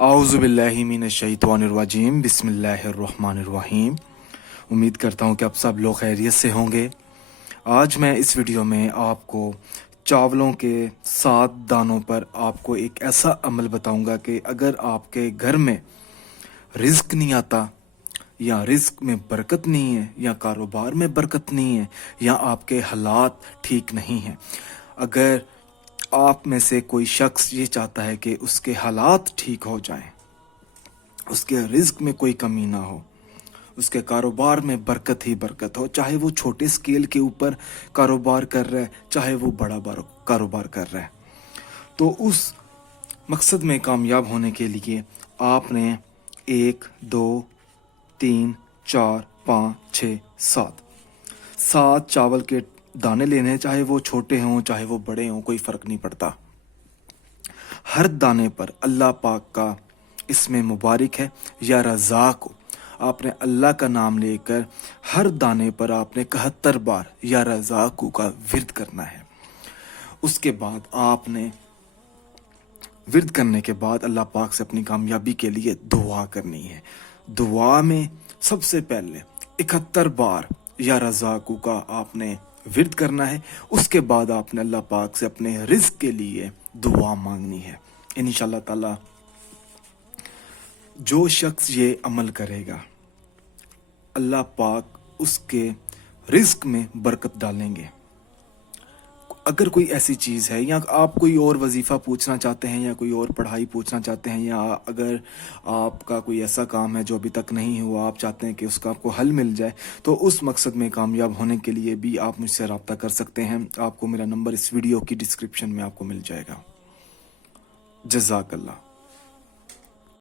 आऊज़ु बिल्लाहि मिनश शैतानिर रजीम बिस्मिल्लाहिर रहीम। उम्मीद करता हूँ कि आप सब लोग खैरियत से होंगे। आज मैं इस वीडियो में आपको चावलों के 7 दानों पर आपको एक ऐसा अमल बताऊंगा कि अगर आपके घर में रिज़्क नहीं आता, या रिज़्क में बरकत नहीं है, या कारोबार में बरकत नहीं है, या आपके हालात ठीक नहीं हैं, अगर आप में से कोई शख्स ये चाहता है कि उसके हालात ठीक हो जाएं, उसके रिज़्क में कोई कमी ना हो, उसके कारोबार में बरकत ही बरकत हो, चाहे वो छोटे स्केल के ऊपर कारोबार कर रहा है, चाहे वो बड़ा कारोबार कर रहा है, तो उस मकसद में कामयाब होने के लिए आपने 1 2 3 4 5 6 7 चावल के दाने लेने हैं, चाहे वो छोटे हों चाहे वो बड़े हों, कोई फ़र्क नहीं पड़ता। हर दाने पर अल्लाह पाक का इसमें मुबारक है या रज़ाक हो, आपने अल्लाह का नाम लेकर हर दाने पर आपने 71 बार या रज़ाक का विर्द करना है। उसके बाद आपने विर्द करने के बाद अल्लाह पाक से अपनी कामयाबी के लिए दुआ करनी है। दुआ में सबसे पहले 71 बार या रज़ाकू का आपने विर्द करना है। उसके बाद आपने अल्लाह पाक से अपने रिज़्क के लिए दुआ मांगनी है। इंशाअल्लाह ताला जो शख्स ये अमल करेगा, अल्लाह पाक उसके रिज़्क में बरकत डालेंगे। अगर कोई ऐसी चीज़ है, या आप कोई और वजीफ़ा पूछना चाहते हैं, या कोई और पढ़ाई पूछना चाहते हैं, या अगर आपका कोई ऐसा काम है जो अभी तक नहीं हुआ, आप चाहते हैं कि उसका आपको हल मिल जाए, तो उस मकसद में कामयाब होने के लिए भी आप मुझसे रब्ता कर सकते हैं। आपको मेरा नंबर इस वीडियो की डिस्क्रिप्शन में आपको मिल जाएगा। जज़ाकल्लाह।